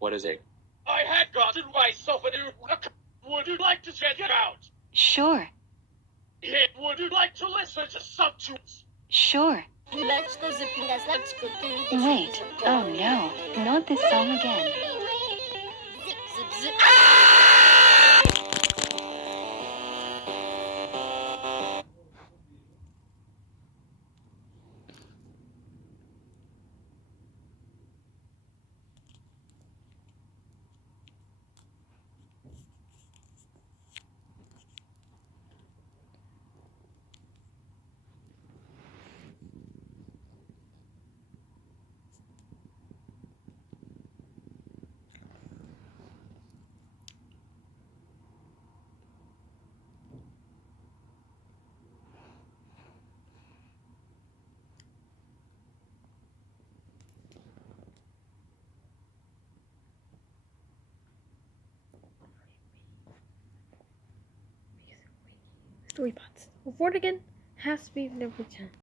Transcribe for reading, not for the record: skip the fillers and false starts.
What is it? I had gotten myself a new account. Would you like to check it out? Sure. Would you like to listen to some tunes? Sure. Wait. Oh no. Not this song again. Zip, zip, zip. Story bots. Before it again, has to be never 10.